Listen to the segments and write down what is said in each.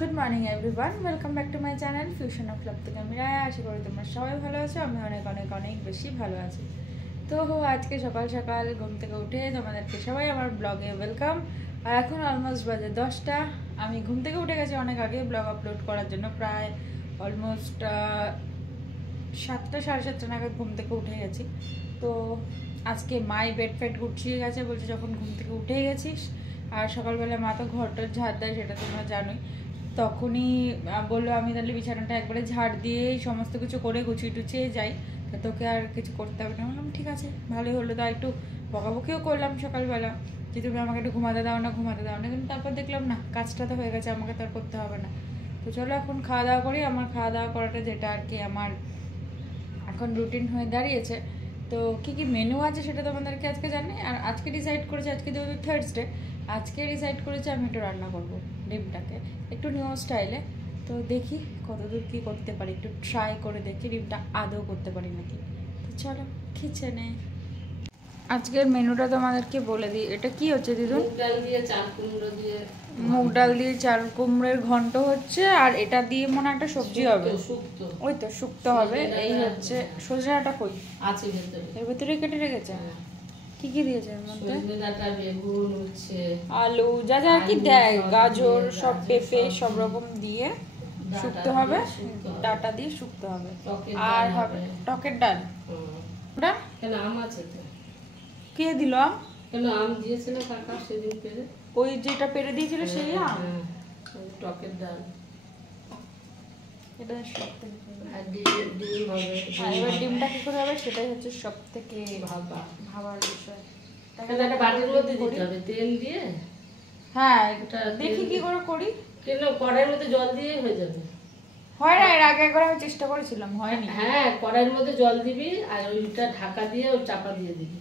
Good morning everyone, welcome back to my channel fusion of love থেকে আমি রায়া। আশা করি তোমরা সবাই ভালো আছো, আমি অনেক অনেক অনেক বেশি ভালো আছি। তো আজকে সকাল সকাল ঘুম থেকে উঠে তোমাদেরকে সবাই আমার ব্লগে ওয়েলকাম। আর এখন অলমোস্ট বাজে 10টা। আমি ঘুম থেকে উঠে গেছি অনেক আগে ব্লগ আপলোড করার জন্য, প্রায় অলমোস্ট 7টা সাড়ে 7টা নাগাদ ঘুম থেকে উঠে গেছি। তো আজকে মাই বেড ফেড গুছিয়ে গেছে, বলছে যখন ঘুম থেকে উঠে গেছিস আর সকালবেলা মা তো ঘরটার ঝাড় দেয়, সেটা তোমরা জানোই। তখনই বললো আমি তাহলে বিছানাটা একবারে ঝাড় দিয়ে সমস্ত কিছু করে গুছিয়ে টুছিয়ে যাই, তা তোকে আর কিছু করতে হবে না। বললাম ঠিক আছে, ভালোই হলো। তো একটু বকাবকিও করলাম সকালবেলা যে তুমি আমাকে একটু ঘুমাতে দাও না, কিন্তু তারপর দেখলাম না, কাজটা তো হয়ে গেছে, আমাকে তো আর করতে হবে না। তো চলো এখন খাওয়া দাওয়া করি। আমার খাওয়া দাওয়া করাটা যেটা আর কি আমার এখন রুটিন হয়ে দাঁড়িয়েছে। তো কী কী মেনু আছে সেটা তোমাদেরকে আজকে জানি। আর আজকে ডিসাইড করেছি, আজকে যেহেতু থার্সডে, আজকে ডিসাইড করেছি আমি একটু রান্না করবো ডিমটাকে একটু নিউ স্টাইলে। তো দেখি কতদূর কী করতে পারি, একটু ট্রাই করে দেখি ডিমটা আদৌ করতে পারি নাকি। তো চলো কিচেনে। আজকের মেনুটা তোমাদেরকে বলে দিই। এটা কি হচ্ছে দিদুন? মুগ ডাল দিয়ে চাল কুমড়োর ঘন্ট হচ্ছে, আর এটা দিয়ে মনে একটা সবজি হবে, ওই তো শুক্তো হবে। এই হচ্ছে সজনাটা কই আছে এর ভেতরে কেটে রেখেছে। কি কি দিয়েছে এর মধ্যে? বেগুন, উচ্ছে, আলু, যা যা কি দেয়, গাজর, সব পেঁপে সব রকম দিয়ে শুক্তো হবে, ডাটা দিয়ে শুক্তো হবে। আর হবে টকের ডাল। ওটা কেন আম আছে তো? কে দিল আম? কেন আম দিয়েছে না কাকা সেদিন পেরে? ওই যেটা পেরে দিয়েছিল সেই আম। টকের ডাল এটা শুক্তো। আর ডিম হবে। এবার ডিমটা কি করে হবে সেটাই হচ্ছে সব থেকে ভাবার বিষয়। তাহলে একটা বাটির মধ্যে দিতে হবে তেল দিয়ে। হ্যাঁ দেখি কি করে করি। কেন কড়াইয়ের মধ্যে জল দিয়ে হয়ে যাবে? হয় না, এর আগে একবার আমি চেষ্টা করেছিলাম, হয়নি। হ্যাঁ কড়াইয়ের মধ্যে জল দিবি আর ওইটা ঢাকা দিয়ে ওই চাপা দিয়ে দিবি,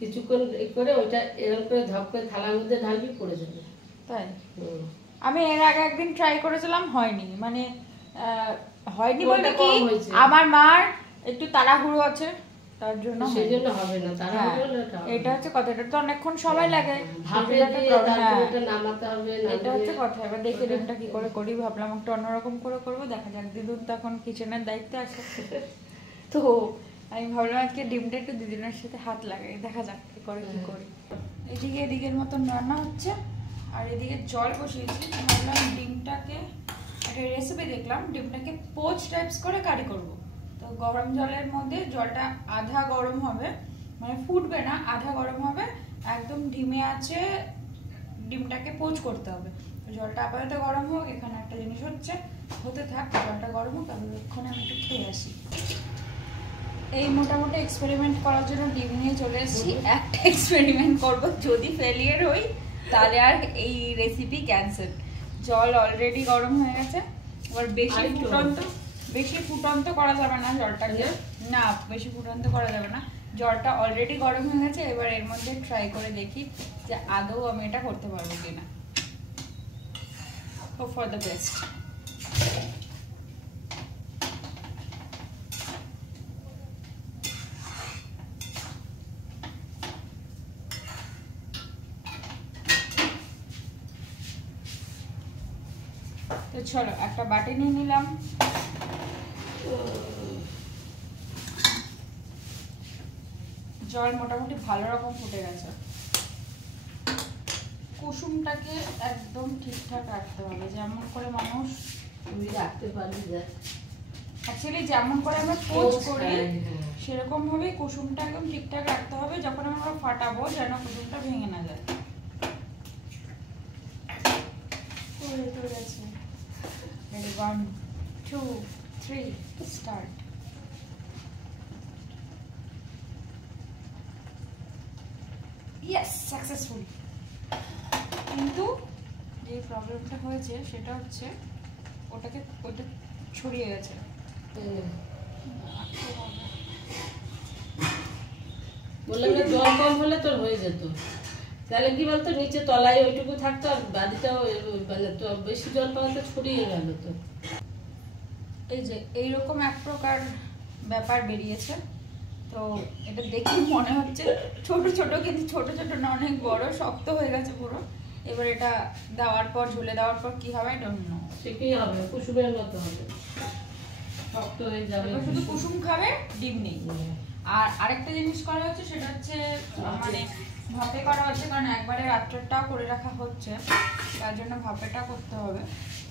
কিছুক্ষণ করে ওইটা এরকম করে ধপ করে থালার মধ্যে ঢালবি, পড়ে যাবে। তাই আমি এর আগে একদিন ট্রাই করেছিলাম, হয়নি। মানে হয়নি বলতে কি, আমার মার একটু তাড়াহুড়ো আছে, তার জন্য সেই জন্য হবে না। তাড়াহুড়ো এটা হচ্ছে কথা, এটা তো অনেকক্ষণ সময় লাগে, নামাতে হবে, এটা হচ্ছে কথা। এবার দেখি ডিমটা কি করে করি, ভাবলাম একটু অন্যরকম করে করবো, দেখা যাক। দিদুন তখন কিচেনের দায়িত্বে আছে, তো আমি ভাবলাম আজকে ডিমটা একটু দিদিনের সাথে হাত লাগাই, দেখা যাক কি করে কি করি। এদিকের মতন রান্না হচ্ছে, আর এদিকে জল বসিয়েছি। ভাবলাম ডিমটাকে একটা রেসিপি দেখলাম, ডিমটাকে পোচ টাইপস করে কারি করব। তো গরম জলের মধ্যে জলটা আধা গরম হবে, মানে ফুটবে না, আধা গরম হবে, একদম ধিমে আছে ডিমটাকে পোচ করতে হবে। তো জলটা আপাতত গরম হোক, এখানে একটা জিনিস হতে থাক, জলটা গরম হোক, তারপরে এক্ষুনি আমি একটু খেয়ে আসি। এই মোটামুটি এক্সপেরিমেন্ট করার জন্য ডিম নিয়ে চলে এসেছি। একটা এক্সপেরিমেন্ট করব, যদি ফেলিয়ার হই তাহলে আর এই রেসিপি ক্যান্সেল। জল অলরেডি গরম হয়ে গেছে, এবার বেশি ফুটন্ত করা যাবে না জলটাকে, না বেশি ফুটন্ত করা যাবে না, জলটা অলরেডি গরম হয়ে গেছে। এবার এর মধ্যে ট্রাই করে দেখি যে আদৌ আমি এটা করতে পারবো কিনা। Hope for the best. তো চলো একটা বাটি নিয়ে নিলাম, জল মোটামুটি ভালো রকম ফুটে গেছে। কুসুমটাকে একদম ঠিকঠাক রাখতে হবে, যেমন করে মানুষ তুমি রাখতে পারবে। অ্যাকচুয়ালি যেমন করে আমরা পোচ করি সেরকম ভাবে কুসুমটা একদম ঠিকঠাক রাখতে হবে, যখন আমরা ফাটাবো যেন কুসুমটা ভেঙে না যায়। Ready, 1, 2, 3, start. Yes, successful. কিন্তু যে প্রবলেমটা হয়েছে সেটা হচ্ছে ওটা ছড়িয়ে গেছে। বললাম না জল কম হলে তোর হয়ে যেত, তাহলে কি বলতো নিচে তলায় ওইটুকু থাকতো, আর বাড়িটাও মানে তো বেশি জল পাওয়াতে ছড়িয়ে গেল। তো এই যে এইরকম এক প্রকার ব্যাপার বেরিয়েছে। তো এটা দেখে মনে হচ্ছে ছোট ছোট, কিন্তু ছোট ছোট না, অনেক বড়, শক্ত হয়ে গেছে পুরো। এবার এটা দেওয়ার পর ঝুলে দেওয়ার পর কি হবে ডোন্ট নো। ঠিকই হবে, কুসুমের মতো হবে, শক্ত হয়ে যাবে। শুধু কুসুম খাবে, ডিম নেই। আর আরেকটা জিনিস করা হচ্ছে, সেটা হচ্ছে মানে ভাপে করা হচ্ছে, কারণ একবারে রাত্রেরটাও করে রাখা হচ্ছে, তার জন্য ভাপেটা করতে হবে।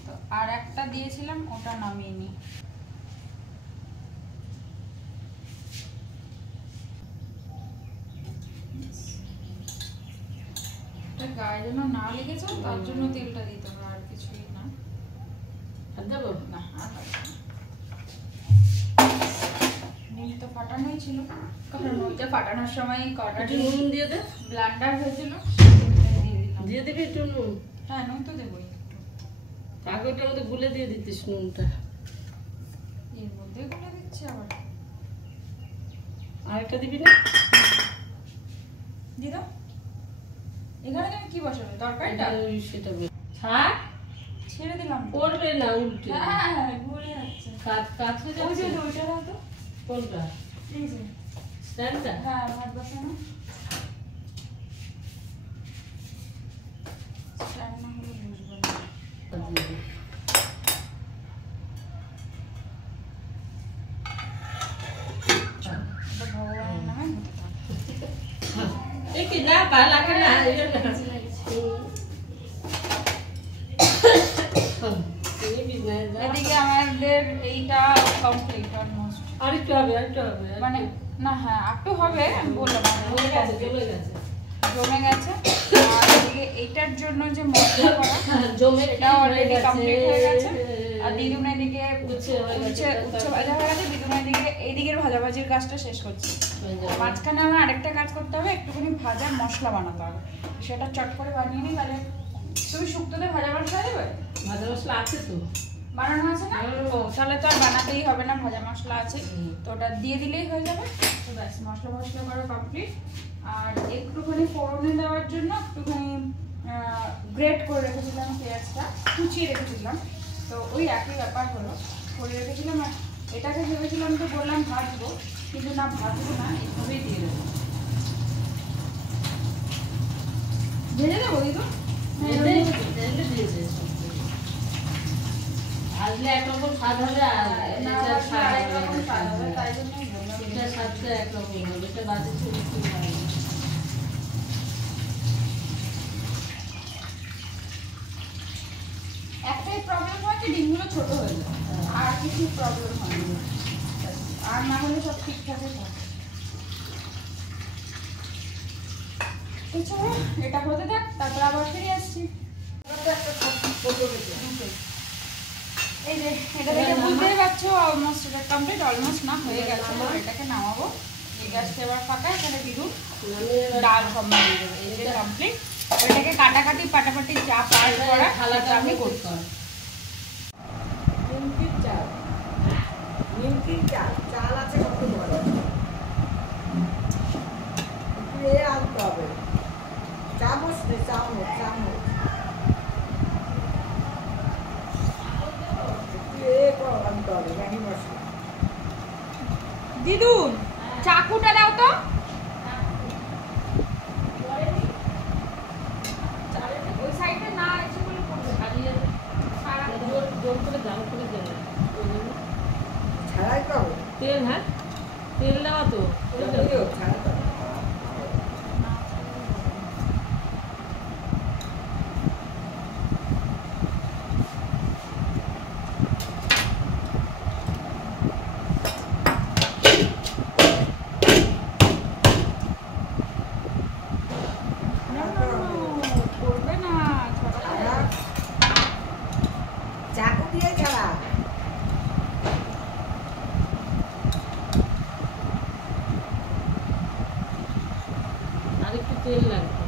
তো আর একটা দিয়েছিলাম, ওটা নামিয়ে নি। গায়ে যেন না লেগেছে, তার জন্য তেলটা দিতে হবে, আর কিছুই না। আর দেবো না, আর ডিম তো ফাটানোই ছিল, কারণ ওইটা ফাটানোর সময় কটা নুন দিয়ে দে, ব্লান্ডার হয়েছিল, দিয়ে দিবি একটু নুন। হ্যাঁ নুন তো দেবোই একটু। কাগজটার মধ্যে গুলে দিয়ে দিতিস নুনটা। এর মধ্যে গুলে দিচ্ছি আবার। আরেকটা দিবি না? দি দাও। এখানে তুমি কি বসাবে, তরকারিটা? সেটা ছাড়, ছেড়ে দিলাম। পড়বে না উল্টে। হ্যাঁ ঘুরে যাচ্ছে। কাজ হয়ে যাচ্ছে। ওইটা দাও তো। কোনটা? এই যে স্ট্যান্ডটা? হ্যাঁ, ভাত বসানো। স্ট্যান্ড না হলে বুঝবো না। ভগবানের নামে হতে থাকে। কি না ভালো লাগে না, এদিকে আমাদের এইটা কমপ্লিট অলমোস্ট। আরেকটু হবে, মানে না, হ্যাঁ একটু হবে, আমি বললাম জমে গেছে। আর এদিকে এইটার জন্য যে মশলা করা, সেটা অলরেডি কমপ্লিট হয়ে গেছে। আর দিদুন এদিকে উচ্ছে ভাজা হয়ে গেছে, দিদুন এদিকে এইদিকের ভাজাভাজির কাজটা শেষ করছে। মাঝখানে আমার আরেকটা কাজ করতে হবে, একটুখানি ভাজা মশলা বানাতে হবে, সেটা চট করে বানিয়ে নিই। তাহলে তুমি শুক্তোতে ভাজা মশলা দেবে? ভাজা মশলা আছে তো, বানানো আছে না? ও তাহলে তো আর বানাতেই হবে না, ভাজা মশলা আছে, তো ওটা দিয়ে দিলেই হয়ে যাবে। তো ব্যাস, মশলা করা কমপ্লিট। আর একটুখানি ফোড়নে দেওয়ার জন্য একটুখানি গ্রেট করে রেখেছিলাম পেঁয়াজটা, কুচিয়ে রেখেছিলাম। তো ওই একই ব্যাপার হলো, করে রেখেছিলাম। আর এটাকে ভেবেছিলাম তো বললাম ভাজবো, কিন্তু না ভাজবো না, এইভাবেই দিয়ে দেবো। ভেজে দেবো দিদু? ভাজলে একরকম স্বাদ হবে, আর এটার স্বাদ একরকম স্বাদ হবে, তাই জন্যই বললাম। এটার স্বাদটা একরকম হবে, এটা বাজে একটাই প্রবলেম হয় যে ডিমগুলো ছোট হয়ে যায়, আর কিছু প্রবলেম হয় না। আর না হলে সব ঠিকঠাকই থাকে। এছাড়া এটা হতে থাক, তারপর আবার ফিরে আসছি। এই যে এটা দেখে বুঝতেই পারছো, অলমোস্ট এটা কমপ্লিট, অলমোস্ট না হয়ে গেছে। এটাকে নামাবো, এই গ্যাসটা এবার ফাঁকা, এখানে দিদুন ডাল সম্মান দিয়ে দেবো। এই যে কমপ্লিট। এটাকে কাটাকাটি পাটাপাটি চা পার্ট করা, থালাটা আমি করতে হবে। নিমকির চাল আছে কত বড়, আনতে হবে, চামচ আনতে হবে, ম্যাগি মশলা। দিদুন চাকুটা দাও তো। ওই সাইডে না এসে বলে পড়বে, জোর করে জাল করে দেবে, ছাড়াই পাবো তেল। হ্যাঁ তেল দেওয়া তো, ছাড়া পাবো। চাকু দিয়ে ছাড়া আরেকটু তেল লাগবে,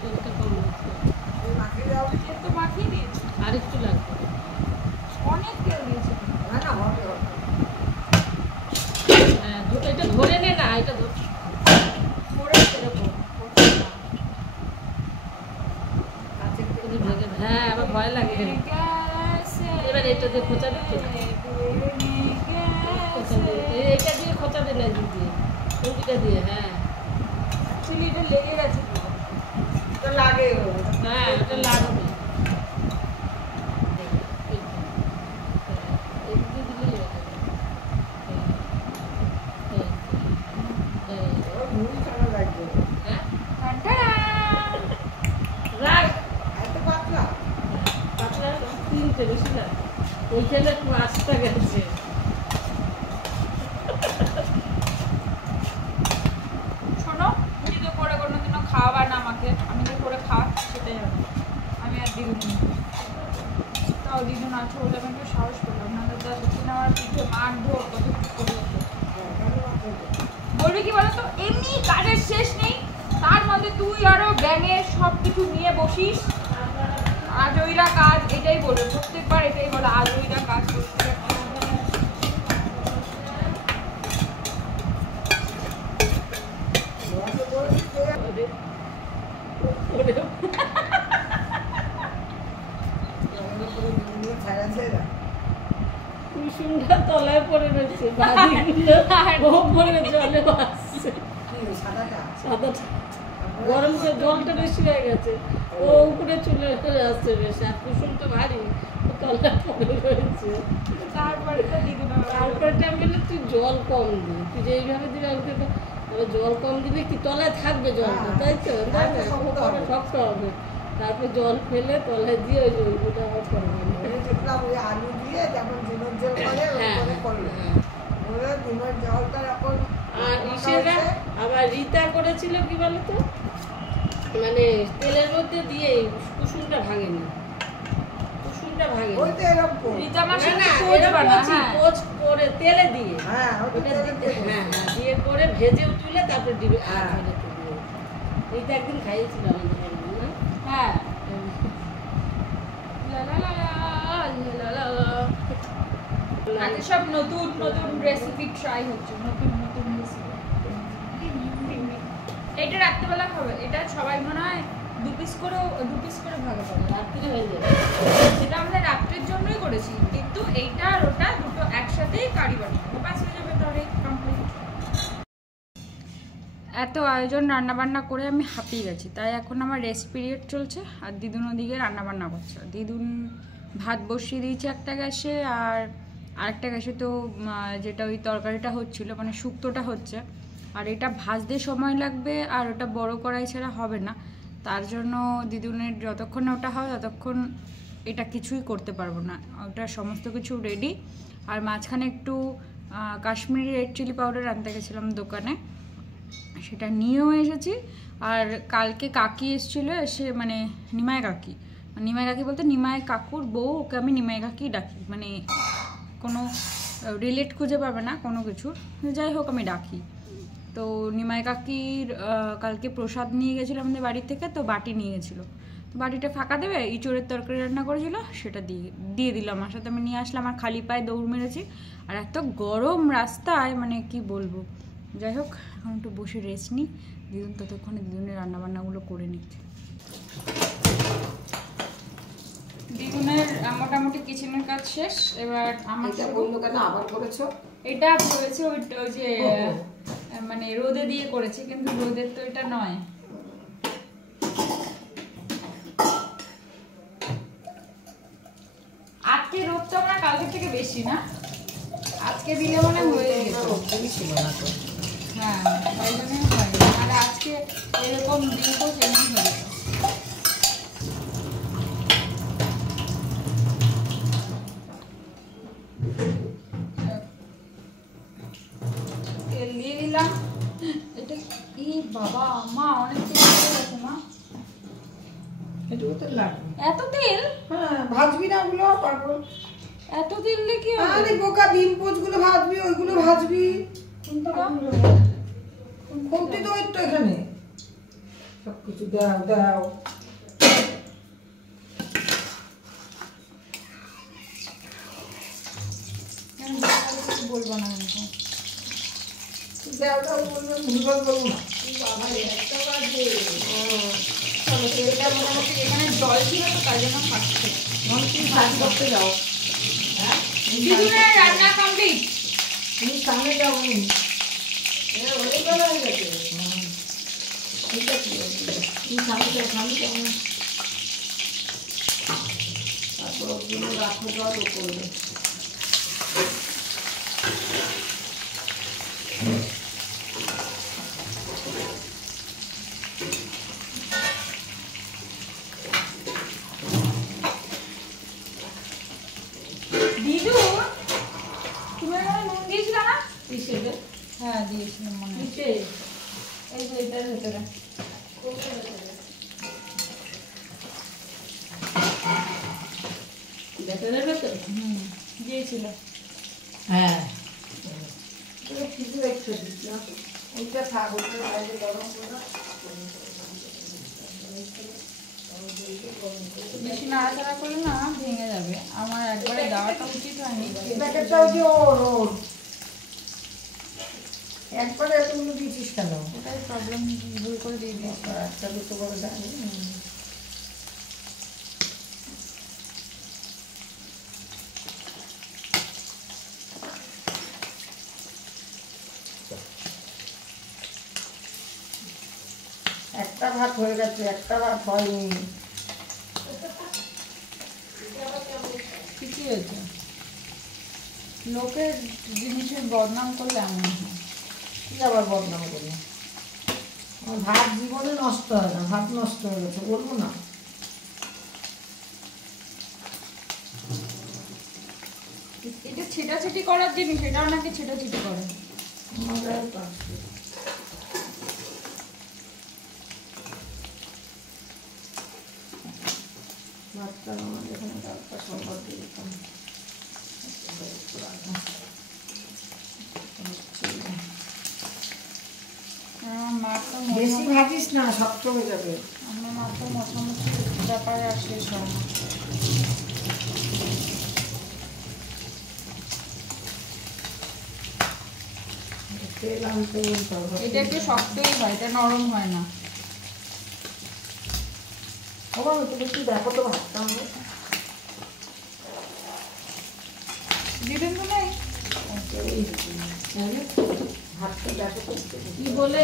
তেলটা কম লাগবে, মাখিয়ে দাও। তো মাখিয়ে দিয়েছি, আরেকটু লাগবে, অনেক তেল দিয়েছি। না না হবে, হ্যাঁ এটা ধরে নে না, এটা ধরে হ্যাঁ আমার ভয় লাগে। এবার এটা দিয়ে খোঁচা দিচ্ছি, এটা দিয়ে খোঁচা দিলে দিয়ে দিয়ে, হ্যাঁ অ্যাকচুয়ালি এটা লেগে গেছে। তো লাগে হ্যাঁ ওটা লাগবে মুড়ি খাওয়া লাগবে এত পাতলা তিনটে বেশি না ওইখানে পাঁচটা গেছে শোনো তুমি তো করে কোনোদিনও খাওয়াবা না আমাকে, আমি তো করে খাওয়া সেটাই হবে। আমি আর দিদুন তাও দিদুন আছে বলে আমি একটু সাহস পেলাম না, তো দেখুন আমার পিঠে মার ধো কত কিছু করে দিত। বলবি কি বলতো, এমনি কাজের শেষ নেই, তার মধ্যে তুই আরো ব্যাঙের সব কিছু নিয়ে বসিস, আজ ওইরা কাজ, এটাই বলবে প্রত্যেকবার, এটাই বলে আজ ওইরা কাজ করতে। কুসুমটা তলায় পড়ে রয়েছে বাদিগুলো ওপরে জলে ভাসছে সাদাটা গরম করে জলটা বেশি হয়ে গেছে ও উপরে চলে আসছে বেশ আর কুসুম তো ভারী ও তলায় পড়ে রয়েছে তারপরে আমি বললাম তুই জল কম দি, তুই যে এইভাবে দিবি আমাকে জল কম দিলে কি তলায় থাকবে জলটা, তাই তো শক্ত হবে, তারপর জল ফেলে তলায় দিয়ে ওই যে ওইগুলো আবার করবে আলু দিয়ে যেমন ডিমের জল করে ওইভাবে করলো ডিমের জলটা এখন আর ইসেরা আবার রীতা করেছিল কি বলতো, মানে তেলের মধ্যে দিয়ে কুসুমটা ভাঙেনি, কুসুমটা ভাঙেনি ওই তো এরকম রীতা মাসে না পোচ বানায়, পোচ করে তেলে দিয়ে হ্যাঁ ওটা হ্যাঁ দিয়ে করে ভেজে তুলে তারপর দিবে হ্যাঁ। রীতা একদিন খাইয়েছিল আমাদের বাড়িতে না, হ্যাঁ লা লা লা লা লা লা। আজকে সব নতুন নতুন রেসিপি ট্রাই হচ্ছে, নতুন নতুন রেসিপি। এটা রাত্রেবেলা খাবে, এটা সবাই মনে হয় দু পিস করে ভাগে পাবে, রাত্রে হয়ে যাবে সেটা আমরা রাত্রের জন্যই করেছি, কিন্তু এইটা আর ওটা দুটো একসাথেই কারি বানাবো, 5 হয়ে যাবে তাহলে কমপ্লিট। এত আয়োজন রান্নাবান্না করে আমি হাঁপিয়ে গেছি, তাই এখন আমার রেস্ট পিরিয়ড চলছে, আর দিদুন ওদিকে রান্নাবান্না করছে। দিদুন ভাত বসিয়ে দিয়েছে একটা গ্যাসে, আর আরেকটা গ্যাসে তো যেটা ওই তরকারিটা হচ্ছিল, মানে শুক্তোটা হচ্ছে, আর এটা ভাজতে সময় লাগবে, আর ওটা বড় কড়াই ছাড়া হবে না, তার জন্য দিদুনের যতক্ষণ ওটা হয় ততক্ষণ এটা কিছুই করতে পারবো না, ওটা সমস্ত কিছু রেডি। আর মাঝখানে একটু কাশ্মীরি রেড চিলি পাউডার আনতে গেছিলাম দোকানে, সেটা নিয়েও এসেছি। আর কালকে কাকি এসেছিলো, এসে মানে নিমাই কাকি বলতে নিমাই কাকুর বউ, ওকে আমি নিমাই কাকি ডাকি, মানে কোনো রিলেট খুঁজে পাবে না কোনো কিছুর, যাই হোক আমি ডাকি। তো নিমাই কাকির কালকে প্রসাদ নিয়ে গেছিলো আমাদের বাড়ি থেকে, তো বাটি নিয়ে গেছিলো, তো বাটিটা ফাঁকা দেবে, ইঁচড়ের তরকারি রান্না করেছিল, সেটা দিয়ে দিল আমার সাথে, আমি নিয়ে আসলাম, আর খালি পায়ে দৌড় মেরেছি, আর এত গরম রাস্তায় মানে কি বলবো। যাই হোক এখন একটু বসে রেস্ট নিই, দিদুন ততক্ষণে দিদুনের রান্নাবান্নাগুলো করে নিচ্ছে। দিদুনের মোটামুটি কিচেনের কাজ শেষ, এবার আমার এটা বললো কেন আবার করেছো? এটা করেছে ওই যে মানে রোদে দিয়ে করেছি, কিন্তু রোদের তো এটা নয়, আজকে রোদ তো আমরা কালকের থেকে বেশি না, আজকে দিলে মানে হয়ে যেত, হ্যাঁ তাই জন্যই হয়, আর আজকে এরকম দিন তো এমনি হয়ে যেত। তেল দিয়ে দিলাম, এটা কি বাবা মা অনেক তেল হয়ে গেছে মা, এটুকু তো লাগবে। এত তেল, হ্যাঁ ভাজবি না ওগুলো, তারপর এত তেল দিয়ে কি হবে? আরে বোকা ডিম পোচ গুলো ভাজবি, ওইগুলো ভাজবি। কোনটা দাও? খুন্তি তো ওই তো এখানে সবকিছু দাও কেন বাবা কিছু বলবো না কিন্তু, দাও বলবে ভুলভাল বলবো না। চলো তেলটা মোটামুটি এখানে জল ছিল তো তাই জন্য ফাটছে। তুমি ভাজ করতে যাও। হ্যাঁ দিদুনের রান্না কমপ্লিট, তুমি সামনে যাও নি। হয়ে গেল হয়ে গেছে। ঠিক আছে তারপর ওর জন্য রাখো জল ও করবে। দিদু তুমি এখানে নুন দিয়েছিল না? হিসেবে হ্যাঁ দিয়েছিলাম মনে হয়। নিচে এই যে এটার ভেতরে ব্যাটারের ভেতর দিয়েছিল। হ্যাঁ তুমি কিছু একটু দিচ্ছিলাম, ওইটা থাক, ওইটা বাইরে গরম করে বেশি নাড়াচাড়া করলে না ভেঙে যাবে। আমার একবারে দেওয়াটা উচিত হয়নি। প্যাকেটটাও যে ওর ওর একবারে এতগুলো দিয়েছিস কেন? ওটাই প্রবলেম, ভুল করে দিয়ে দিয়েছি। একটা দুটো করে জানি। একটা ভাত হয়ে গেছে, একটা ভাত হয়নি। ঠিকই হয়েছে। লোকের জিনিসের বদনাম করলে এমন হয়। কি আবার বদনাম করি? আমার ভাত জীবনে নষ্ট হয় না, ভাত নষ্ট হয়ে গেছে বলবো না। এটা ছেটাছেটি করার জিনিস, এটাও নাকি ছেটাছেটি করে। আমাদের পাশে। ভাতটা আমার এখানে ডালটা সম্ভব দিয়ে দিতাম। আমার মা তো বেশি ভাজিস না, শক্ত হয়ে যাবে। আমার মা তো মোছামুছি ব্যাপারে আর শেষ হয় না। তেল আনতে বলতে হবে। এটা একটু শক্তই হয়, এটা নরম হয় না। বাবা তুমি কি দেখো তো ভাতটা হবে। দিবেন তো নাই? ভাতটা দেখো তো। কি বলে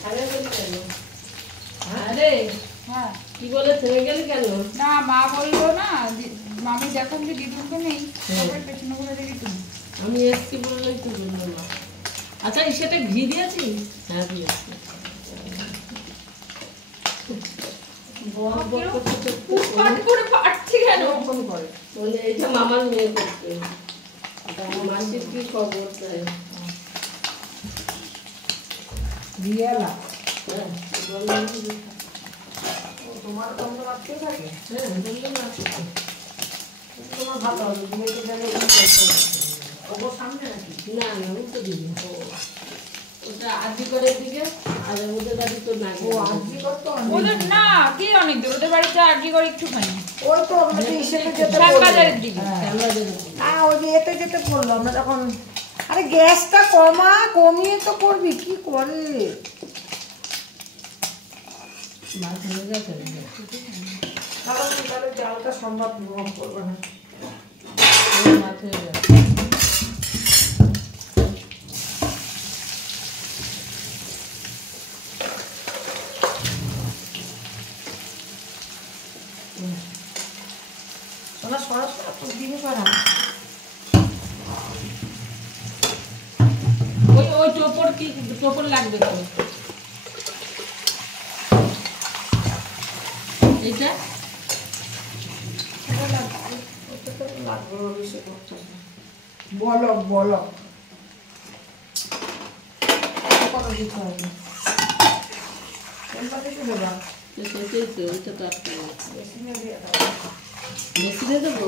ছাড়ে গেলি কেন? আরে হ্যাঁ কি বলে ছেড়ে গেলি কেন? না, মা বললো না মামি যখন যে দিদুন তো নেই, তারপরে পেছনে বলে দেখি তুমি। আমি এসছি বললেই তো বললাম না। আচ্ছা সেটা ঘি দিয়েছিস? হ্যাঁ দিয়েছি। উৎপাত করে পারছি কেন? ফোন করে বলে এইটা মামার মেয়ে করতে। মাসির কি খবর চাই? দিয়ে এলা। হ্যাঁ বললাম তোমার কত রাখতে থাকে? হ্যাঁ বললাম না। তোমার ভাত হবে, দিয়ে তো গেলে ওর সামনে নাকি? না না উল্টো দিবি। ওটা আদি করে দিকে আর ওদের বাড়ি তো না ও আজকে করতো ওদের না কি অনেক দূর, ওদের বাড়িতে আর্জি করে একটুখানি ওই তো আমরা যে হিসেবে যেতে শ্যামবাজারের দিকে। না ওই যে এতে যেতে পড়লো আমরা যখন। আরে গ্যাসটা কমিয়ে তো করবি, কি করে? মাছ হয়ে গেছে কারণ তাহলে চালটা সম্ভব করবে না। মাছ হয়ে গেছে। ওরা সরাসরি তো দিনে পারা। ওই ওই টোপর কি টোপর লাগবে তো? এইটা বলক বলক কত দিতে হবে? কোনটা থেকে দেবা? সেটাই তো ওইটা তো আটকে গেছে। বেশি নিয়ে দিয়ে দাও। বেশি দিয়ে দেবো?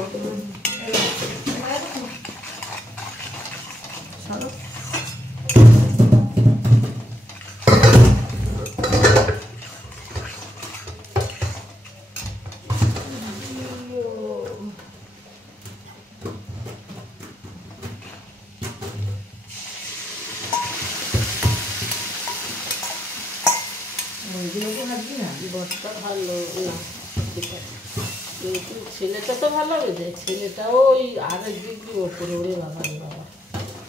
ছাড়ো। ওইগুলোকে ভাবছি না। বস্তা ভালো না কিন্তু ছেলেটা তো ভালো হবে, ছেলেটা ওই আরেক ডিগ্রি ওপরে ওরে বাবা রে বাবা।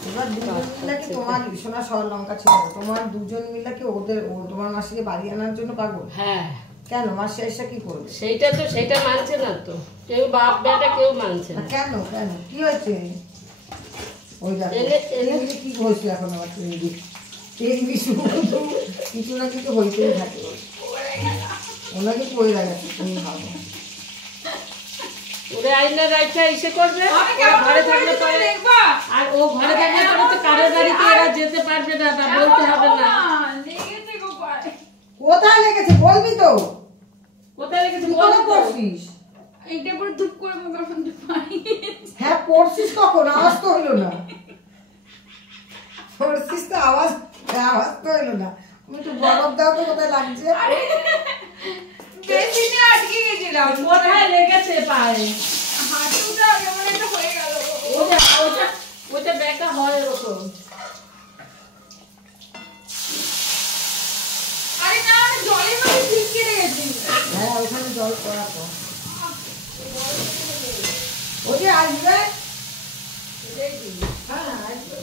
তোমার দুজন মিলে কি তোমার সোনা সর লঙ্কা ছিল, তোমার দুজন মিলে কি ওদের তোমার মাসিকে বাড়ি আনার জন্য পাগল? হ্যাঁ কেন মাসি এসে কি করবে? সেইটা মানছে না তো, কেউ বাপ বেটা কেউ মানছে না। কেন কেন কি হয়েছে? ওই দেখো কি হয়েছে এখন আমার কিছু না কিছু হইতেই থাকে, ওনাকে পড়ে গেছে। তুমি ভাবো ওরে আইনা রাইটা এসে করবে, ঘরে থাকলে পারে, আর ও ঘরে থাকলে পরে তো কারো বাড়িতে এরা যেতে পারবে না, তা বলতে হবে না। কোথায় লেগেছে বলবি তো? কোথায় লেগেছে বলে পড়ছিস? এইটা পরে ধুপ করে মুখের মধ্যে পানি। হ্যাঁ পড়ছিস কখন? আওয়াজ তো হইলো না। পড়ছিস তো আওয়াজ তো হইলো না। তুমি একটু বরফ দাও তো, কোথায় লাগছে? বেসিনে আটকে গেছিলাম। কোথায় লেগেছে পায়ে? হাঁটুটা কেমন একটা হয়ে গেল। ওটা ব্যাকা হয় এরকম। আরে না, আমি জলের মধ্যে ছিটকে রেখেছি। হ্যাঁ ওখানে জল পড়া তো। ওই যে আসবে। হ্যাঁ আসবে।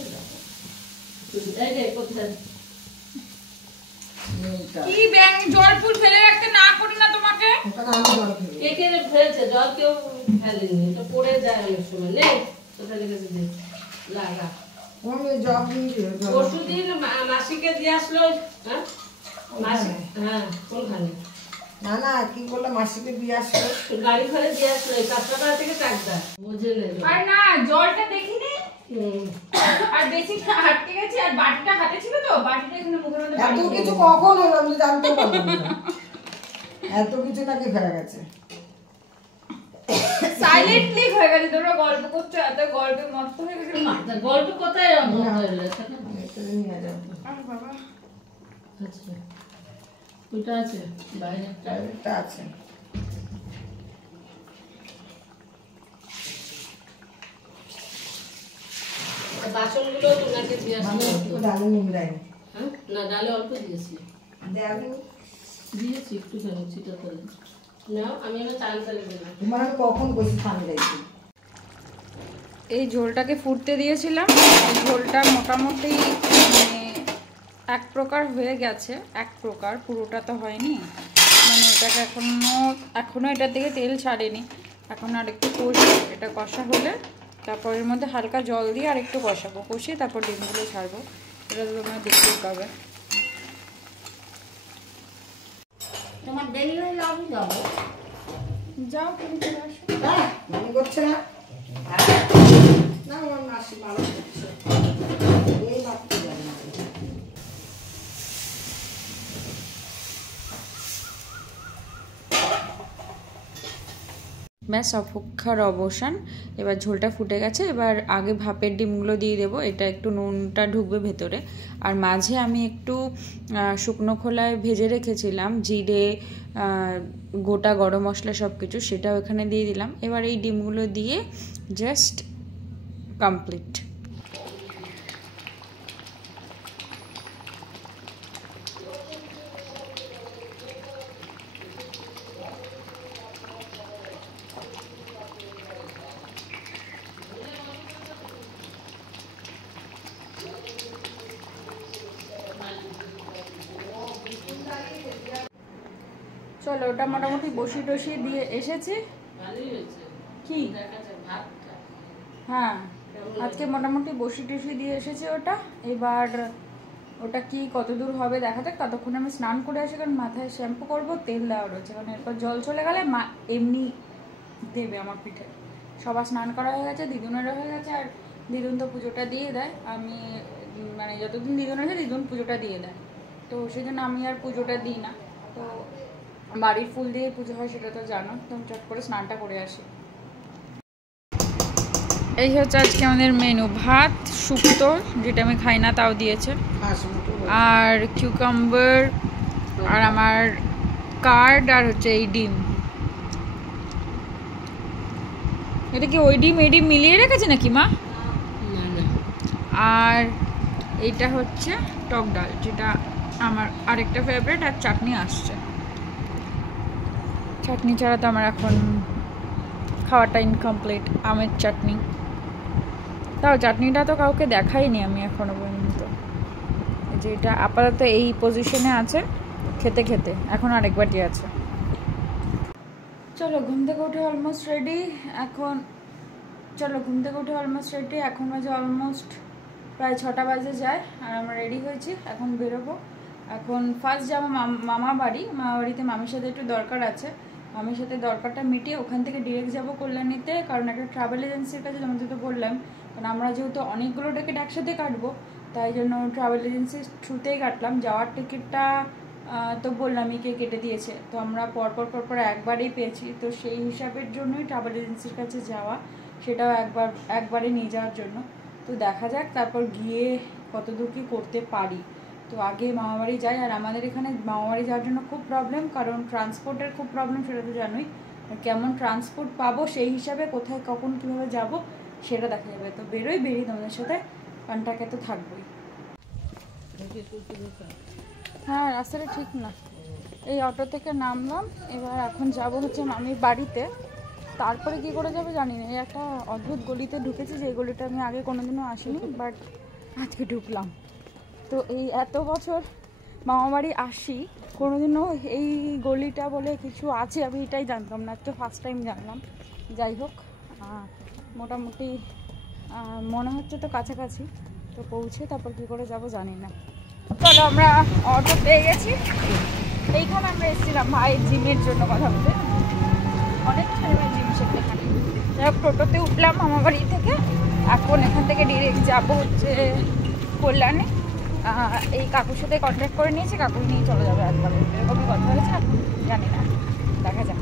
এই যে কোথায়? কি ব্যাং জল ফুল ফেলে রাখতে না করি না তোমাকে? ওখানে আমি জল খেয়ে কে কে ফেলছে? জল কেউ ফেলেনি, এটা পড়ে যায় অনেক সময়। নেই কোথায় লেগেছে দেখ, লাগা। আমি জল দিয়ে পরশুদিন মাসিকে দিয়ে আসলো। হ্যাঁ মাসি, হ্যাঁ কোনখানে? না না কি বললো, মাসিকে দিয়ে আসলো। গাড়ি ঘরে দিয়ে আসলো, এই কাঁচরাপাড়া থেকে চাকদা, বুঝে নেই। আর না জলটা দেখিনি, আর বেসিনটা আটকে গেছে, আর বাটিটা হাতে ছিল তো, বাটিটা এখানে মুখের মধ্যে এত কিছু কখন হলো আমি জানতে পারলাম না। এত কিছু নাকি হয়ে গেছে। সাইলেন্টলি হয়ে গেছে। তোমরা গল্প করছো, এত গল্পে মস্ত হয়ে গেছে। গল্প কোথায় হলো? এটা নিয়ে যাবো। আরে বাবা, আচ্ছা ওইটা আছে বাইরে। প্রাইভেটটা আছে। বাসনগুলো ওনাকে দিয়ে আসলো। ডালে নিমড়াইনি। হ্যাঁ না, ডালে অল্প দিয়েছি। দেওনি দিয়েছি একটু কেন চিটা করে না, আমি এবার চাল চালে দিলাম। তোমার আমি কখন বসে পানি দিয়েছি? এই ঝোলটাকে ফুটতে দিয়েছিলাম। এই ঝোলটা মোটামুটি মানে এক প্রকার হয়ে গেছে, এক প্রকার, পুরোটা তো হয়নি। মানে এটাকে এখনো এটার দিকে তেল ছাড়েনি, এখন আর একটু কষি। এটা কষা হলে তারপর এর মধ্যে হালকা জল দিয়ে আর একটু কষাবো, কষিয়ে তারপর ডিমগুলো ছাড়বো। এটা তো তোমরা দেখতেই পাবে। তোমার দেরি হলে আমি যাবো। যাও তুমি চলে আসো। হ্যাঁ মনে করছে না? না আমার মাসি ভালো করছে। এই মাত্র যাবে না। ব্যাস অপেক্ষার অবসান। এবার ঝোলটা ফুটে গেছে, এবার আগে ভাপের ডিমগুলো দিয়ে দেবো। এটা একটু নুনটা ঢুকবে ভেতরে। আর মাঝে আমি একটু শুকনো খোলায় ভেজে রেখেছিলাম জিরে, গোটা গরম মশলা সব কিছু, সেটাও এখানে দিয়ে দিলাম। এবার এই ডিমগুলো দিয়ে জাস্ট কমপ্লিট। চলো, ওটা মোটামুটি বসিয়ে দিয়ে এসেছি। কি হ্যাঁ, আজকে মোটামুটি বসিয়ে দিয়ে এসেছি ওটা। এবার ওটা কি কত দূর হবে দেখা যাক। ততক্ষণ আমি স্নান করে আসি, কারণ মাথায় শ্যাম্পু করবো, তেল দেওয়া রয়েছে। কারণ এরপর জল চলে গেলে মা এমনি দেবে আমার পিঠে। সবার স্নান করা হয়ে গেছে, দিদুনেরও হয়ে গেছে। আর দিদুন তো পুজোটা দিয়ে দেয়। আমি মানে যতদিন দিদুন আছে দিদুন পুজোটা দিয়ে দেয়, তো সেই জন্য আমি আর পুজোটা দিই না। তো বাড়ির ফুল দিয়ে পুজো হয় সেটা তো জানো। তো আমি চট করে স্নানটা করে আসি। এই হচ্ছে আজকে আমাদের মেনু। ভাত, শুক্তো, যেটা আমি খাই না তাও দিয়েছে, আর কিউকাম্বার, আর আমার কার্ড, আর হচ্ছে এই ডিম। এটা কি ওই ডিম এই ডিম মিলিয়ে রেখেছে নাকি মা? আর এইটা হচ্ছে টক ডাল, যেটা আমার আরেকটা ফেভারিট। আর চাটনি আসছে। চাটনি ছাড়া তো আমার এখন খাওয়াটা ইনকমপ্লিট। আমের চাটনি, তাও চাটনিটা তো কাউকে দেখাইনি আমি এখনো পর্যন্ত। যে এটা আপাতত এই পজিশনে আছে, খেতে খেতে এখন আরেক বাটি আছে। চলো ঘুম থেকে উঠে অলমোস্ট রেডি এখন বাজে অলমোস্ট প্রায় 6টা বাজে যায় আর আমরা রেডি হয়েছি, এখন বেরোবো। এখন ফার্স্ট যাবো মামা বাড়িতে মামির সাথে একটু দরকার আছে, মামির সাথে দরকারটা মিটিয়ে ওখান থেকে ডিরেক্ট যাবো কল্যাণীতে, কারণ একটা ট্রাভেল এজেন্সির কাছে তোমাদের তো বললাম, কারণ আমরা যেহেতু অনেকগুলো টিকিট একসাথে কাটবো তাই জন্য ট্রাভেল এজেন্সির থ্রুতেই কাটলাম। যাওয়ার টিকিটটা তো বললামই কে কেটে দিয়েছে, তো আমরা পরপর একবারেই পেয়েছি, তো সেই হিসাবের জন্যই ট্রাভেল এজেন্সির কাছে যাওয়া, সেটাও একবারে নিয়ে যাওয়ার জন্য। তো দেখা যাক তারপর গিয়ে কতদূর কী করতে পারি। তো আগে মামাবাড়ি যাই, আর আমাদের এখানে মামাবাড়ি যাওয়ার জন্য খুব প্রবলেম, কারণ ট্রান্সপোর্টের খুব প্রবলেম, সেটা তো জানোই। কেমন ট্রান্সপোর্ট পাবো সেই হিসাবে কোথায় কখন কীভাবে যাব সেটা দেখা যাবে। তো বেরিয়ে তোমাদের সাথে কন্ট্যাক্টে তো থাকবোই। হ্যাঁ, রাস্তাটা ঠিক না। এই অটো থেকে নামলাম, এবার এখন যাব হচ্ছে মামির বাড়িতে, তারপরে কী করে যাবো জানি না। এই একটা অদ্ভুত গলিতে ঢুকেছি, যে গলিটা আমি আগে কোনোদিনও আসিনি, বাট আজকে ঢুকলাম। তো এই এত বছর মামাবাড়ি আসি, কোনোদিনও এই গলিটা বলে কিছু আছে আমি এটাই জানতাম না, আজকে ফার্স্ট টাইম জানলাম। যাই হোক, মোটামুটি মনে হচ্ছে তো কাছাকাছি, তো পৌঁছে তারপর কী করে যাব জানি না। চলো আমরা অটো পেয়ে গেছি, এইখানে আমরা এসেছিলাম ভাইয়ের জিমের জন্য কথা বলতে, অনেক ছেলেমেয়ে জিম শেখে এখানে। যাই হোক, টোটোতে উঠলাম মামাবাড়ি থেকে, এখন এখান থেকে ডিরেক্ট যাবো হচ্ছে কল্যাণে। এই কাকুর সাথে কন্ট্যাক্ট করে নিয়েছি, কাকুর নিয়ে চলে যাবে একবার, এরকমই কথা হয়েছে, জানি না, দেখা যাক।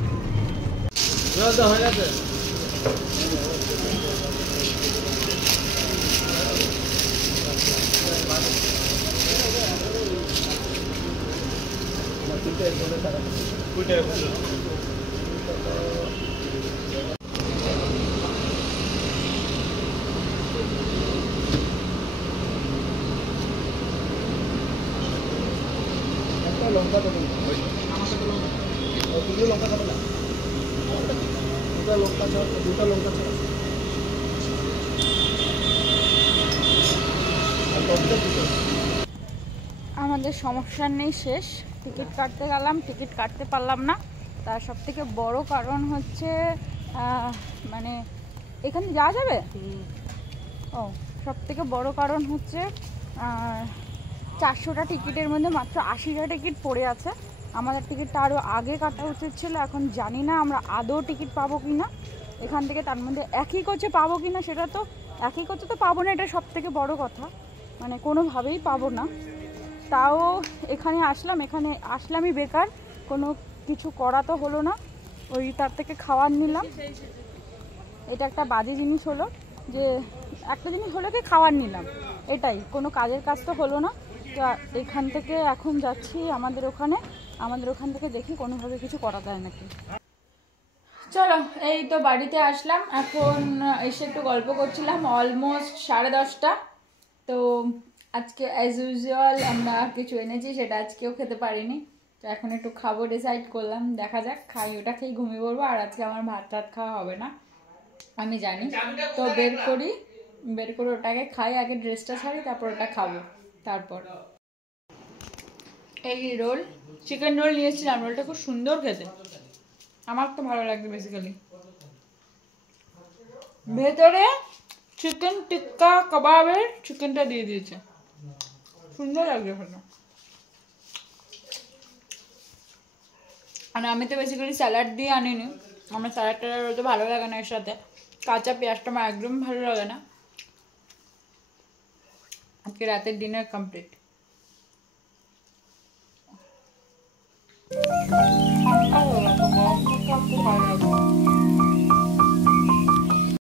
লঙ্কা তো লঙ্কা খাবে না, দুটা লঙ্কা ছাড়া আমাদের সমস্যা নেই শেষ, টিকিট কাটতে গেলাম, টিকিট কাটতে পারলাম না। তার সব থেকে বড় কারণ হচ্ছে মানে এখানে যাওয়া যাবে, ও সব থেকে বড় কারণ হচ্ছে 400টা টিকিটের মধ্যে মাত্র 80টা টিকিট পড়ে আছে। আমাদের টিকিটটা আরও আগে কাটা উচিত ছিল, এখন জানি না আমরা আদৌ টিকিট পাবো কি না এখান থেকে, তার মধ্যে একই কোচে পাবো কি না, সেটা তো একই কোচে তো পাবো না, এটা সব থেকে বড় কথা, মানে কোনোভাবেই পাবো না। তাও এখানে আসলামই বেকার, কোনো কিছু করা তো হলো না, ওই তার থেকে খাবার নিলাম। এটা একটা বাজে জিনিস হলো, যে একটা জিনিস হলো কি খাবার নিলাম, এটাই, কোনো কাজের কাজ তো হলো না। তো এখান থেকে এখন যাচ্ছি আমাদের ওখান থেকে দেখি কোনোভাবে কিছু করা যায় নাকি। চলো, এই তো বাড়িতে আসলাম, এখন এসে একটু গল্প করছিলাম, অলমোস্ট 10:30। তো আজকে অ্যাজ ইউজুয়াল আমরা কিছু এনেছি, সেটা আজকেও খেতে পারিনি, তো এখন একটু খাবো ডিসাইড করলাম, দেখা যাক, খাই, ওটা খেয়ে ঘুমিয়ে পড়বো। আর আজকে আমার ভাত টাত খাওয়া হবে না আমি জানি, তো বের করি ওটাকে খাই, আগে ড্রেসটা ছাড়ি, তারপর ওটা খাবো। তারপর এই রোল, চিকেন রোল নিয়েছিলাম, রোলটা খুব সুন্দর খেতে, আমার তো ভালো লাগবে বেসিক্যালি। ভেতরে চিকেন টিক্কা কাবাবের চিকেনটা দিয়ে দিয়েছে, সুন্দর লাগবে ভালো। আর আমি তো বেসিক্যালি স্যালাড দিয়ে আনিনি, আমার স্যালাড টালাড তো ভালো লাগে না, এর সাথে কাঁচা পেঁয়াজটা আমার একদম ভালো লাগে না। আজকে রাতের ডিনার কমপ্লিট। ভালো লাগবে, গরম ভালো লাগবে।